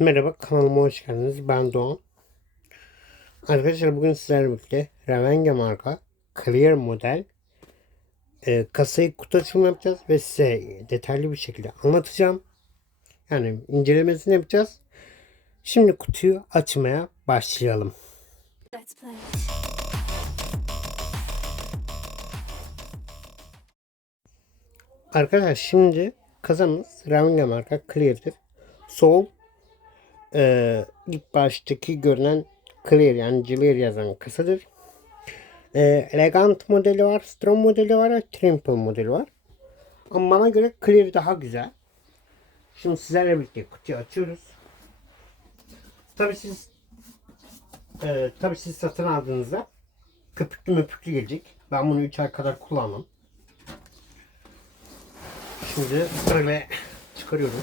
Merhaba kanalıma hoş geldiniz. Ben Doğan. Arkadaşlar bugün sizlerle birlikte Revenge marka Clear model e, kasayı kutu açımı yapacağız ve size detaylı bir şekilde anlatacağım. Yani incelemesini yapacağız. Şimdi kutuyu açmaya başlayalım. Let's play. Arkadaşlar şimdi kasamız Revenge marka Clear'dir. Sol e, ilk baştaki görünen Clear yani Clear yazan kasadır. E, elegant modeli var, Strong modeli var Trimple modeli var. Ama bana göre Clear daha güzel. Şimdi sizlerle birlikte kutuyu açıyoruz. Tabi siz e, tabi siz satın aldığınızda köpüklü möpüklü gelecek. Ben bunu 3 ay kadar kullandım. Şimdi böyle çıkarıyoruz.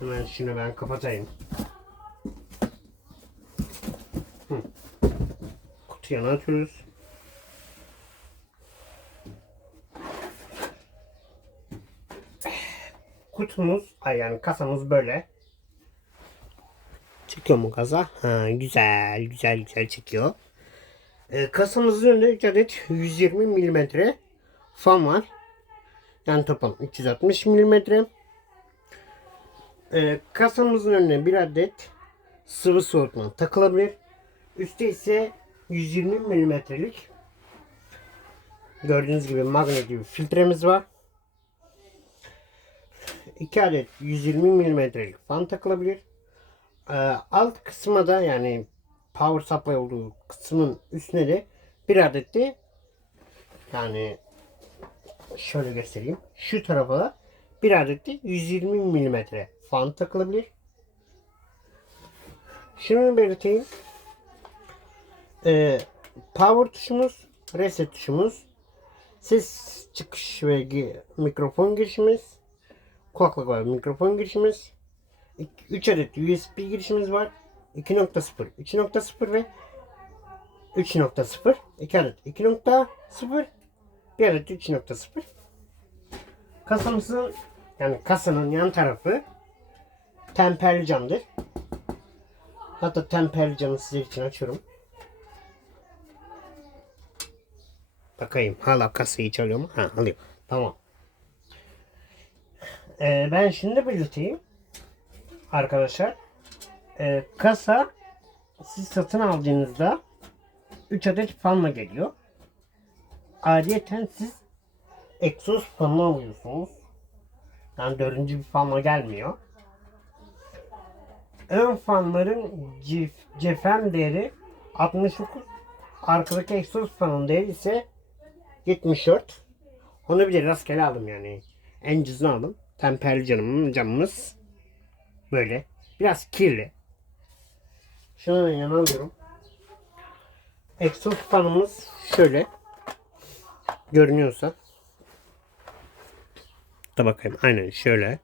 Hemen şunu ben kapatayım. Hı. Kutuya atıyoruz. Kutumuz, ay yani kasamız böyle. Çekiyor mu kasa? Ha, güzel, güzel, güzel çekiyor. Ee, kasamızın önünde 3 adet 120 milimetre fan var. Yani toplam 360 milimetre. Ee, kasamızın önüne bir adet sıvı soğutma takılabilir. Üstte ise 120 milimetrelik gördüğünüz gibi magnet gibi filtremiz var. 2 adet 120 milimetrelik fan takılabilir. Ee, alt kısma da yani power supply olduğu kısmın üstüne de bir adet de yani şöyle göstereyim. Şu tarafa da bir adet de 120 milimetre fan takılabilir. Şunu belirteyim. Ee, power tuşumuz, reset tuşumuz, ses çıkış ve mikrofon girişimiz, kulaklık ve mikrofon girişimiz, 3 adet USB girişimiz var. 2.0, 3.0 ve 3.0. 2 adet 2.0, bir adet 3.0. Kasamızın yani kasanın yan tarafı temperli camdır. Hatta temperli camı sizler için açıyorum. Bakayım hala kasayı çalıyor mu? Ha alıyor. Tamam. Ee, ben şimdi belirteyim. Arkadaşlar. Ee, kasa siz satın aldığınızda 3 adet fanla geliyor. Ayrıyeten siz egzoz fanı alıyorsunuz. Yani dördüncü bir fanla gelmiyor. Ön fanların cif, cefem değeri 69. Arkadaki egzoz fanın değeri ise 74. Onu bile rastgele aldım yani. En cüzünü aldım. Temperli canımın camımız böyle. Biraz kirli. Şunu da yana alıyorum. Egzoz fanımız şöyle. Görünüyorsa. Da bakayım. Aynen şöyle.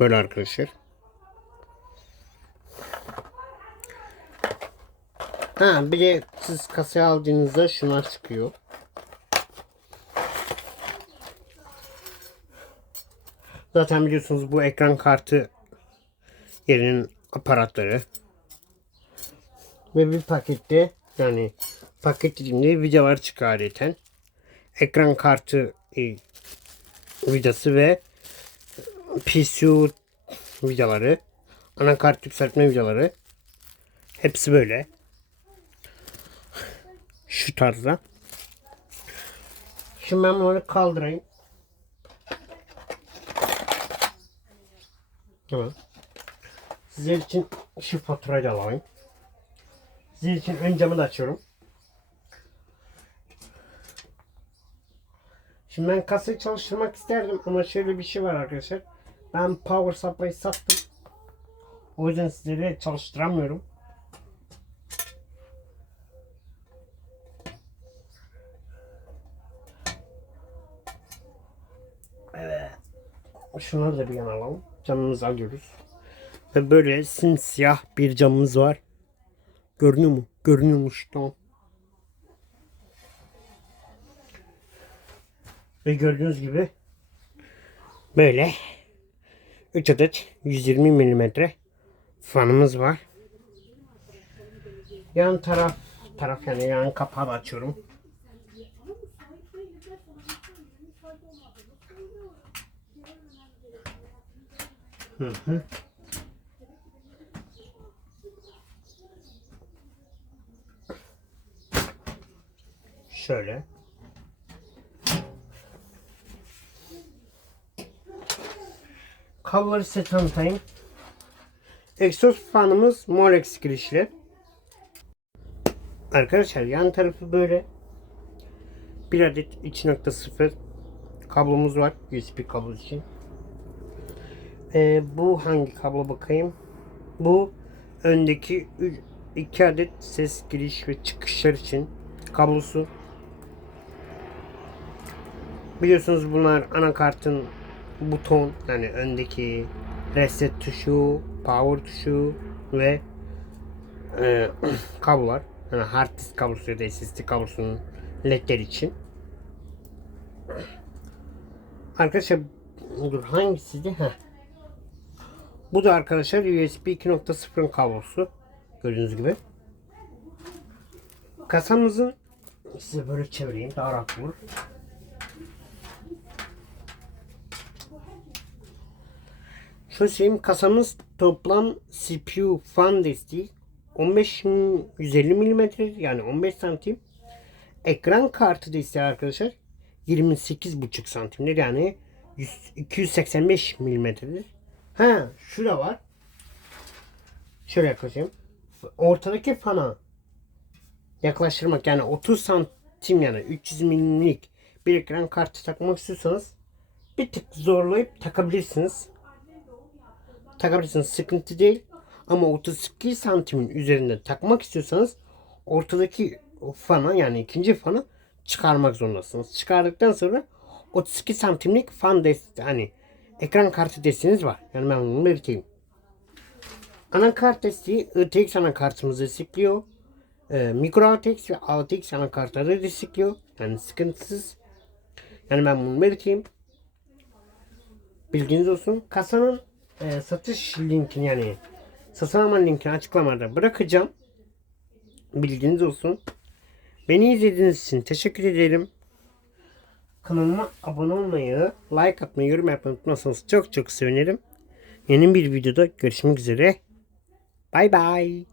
Böyle arkadaşlar. Ha bir de siz kasaya aldığınızda şunlar çıkıyor. Zaten biliyorsunuz bu ekran kartı yerinin aparatları. Ve bir pakette yani paket dediğimde vidalar çıkıyor adeten. Ekran kartı e, vidası ve PCU vidaları, anakart yükseltme vidaları hepsi böyle. Şu tarzda. Şimdi ben bunları kaldırayım. Tamam. Sizler için şu faturayı da alayım. Sizler için ön camı da açıyorum. Şimdi ben kasayı çalıştırmak isterdim ama şöyle bir şey var arkadaşlar. Ben power supply'ı sattım. O yüzden sizleri çalıştıramıyorum. Evet. Şunları da bir yana alalım. Camımızı alıyoruz. Ve böyle simsiyah bir camımız var. Görünüyor mu? Görünüyormuş. Tamam. Ve gördüğünüz gibi böyle 3 adet 120 milimetre fanımız var. Yan taraf taraf yani yan kapağı açıyorum. Hı hı. Şöyle. Kabloları size tanıtayım. Egzoz fanımız Molex girişli. Arkadaşlar yan tarafı böyle. Bir adet 2.0 kablomuz var. USB kablo için. Ee, bu hangi kablo bakayım? Bu öndeki 2 adet ses giriş ve çıkışlar için kablosu. Biliyorsunuz bunlar anakartın buton yani öndeki reset tuşu, power tuşu ve e, kablolar. Yani hard disk kablosu ya da SSD kablosunun ledler için. Arkadaşlar dur hangisiydi? Heh. Bu da arkadaşlar USB 2.0'ın kablosu. Gördüğünüz gibi. Kasamızın size böyle çevireyim daha rahat olur. Şöyle kasamız toplam CPU fan desteği 15 150 mm yani 15 santim. Ekran kartı desteği arkadaşlar 28,5 santimdir yani 100, 285 milimetredir. Ha şura var. Şöyle yaklaşayım. Ortadaki fana yaklaştırmak yani 30 santim yani 300 milimlik bir ekran kartı takmak istiyorsanız bir tık zorlayıp takabilirsiniz. Takabilirsiniz sıkıntı değil. Ama 32 santimin üzerinde takmak istiyorsanız ortadaki fana yani ikinci fanı çıkarmak zorundasınız. Çıkardıktan sonra 32 santimlik fan desteği hani ekran kartı desteğiniz var. Yani ben bunu belirteyim. Anakart desteği ITX anakartımızı destekliyor. Ee, Micro ATX ve ATX anakartları destekliyor. Yani sıkıntısız. Yani ben bunu belirteyim. Bilginiz olsun. Kasanın e, satış linkini yani satın alma linkini açıklamada bırakacağım. Bilginiz olsun. Beni izlediğiniz için teşekkür ederim. Kanalıma abone olmayı, like atmayı, yorum yapmayı unutmazsanız çok çok sevinirim. Yeni bir videoda görüşmek üzere. Bay bay.